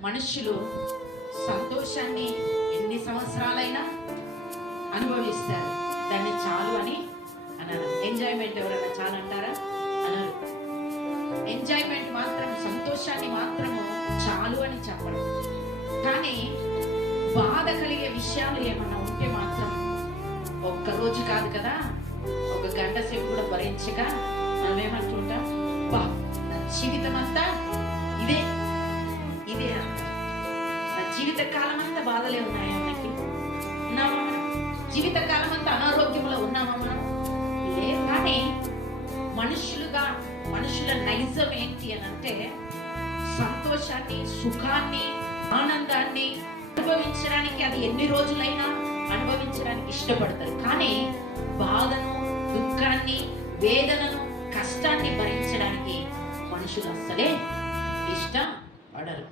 మనుషులు సంతోషాన్ని ఎన్ని సంవత్సరాలైనా అనుభవిస్తారు. దాన్ని చాలు అని అన్నారు. ఎంజాయ్మెంట్ ఎవరైనా చాలు అంటారా? అన్నారు. ఎంజాయ్మెంట్ మాత్రం సంతోషాన్ని మాత్రము చాలు అని చెప్పడం. కానీ బాధ కలిగే విషయాలు ఏమన్నా ఉంటే మాత్రం ఒక్క రోజు కాదు కదా ఒక గంట సేపు కూడా భరించక మనం ఏమంటుంటాం బా జీవితం అంతా జీవిత కాలం అంతా బాధలే ఉన్నాయి మనకి ఉన్నామా జీవిత కాలం అంతా అనారోగ్యంలో ఉన్నామా మనం? లేదు కానీ మనుషులుగా మనుషుల నైజం ఏంటి అని అంటే సంతోషాన్ని సుఖాన్ని ఆనందాన్ని అనుభవించడానికి అది ఎన్ని రోజులైనా అనుభవించడానికి ఇష్టపడతారు. కానీ బాధను దుఃఖాన్ని వేదనను కష్టాన్ని భరించడానికి మనుషులు అస్సలే ఇష్టపడరు.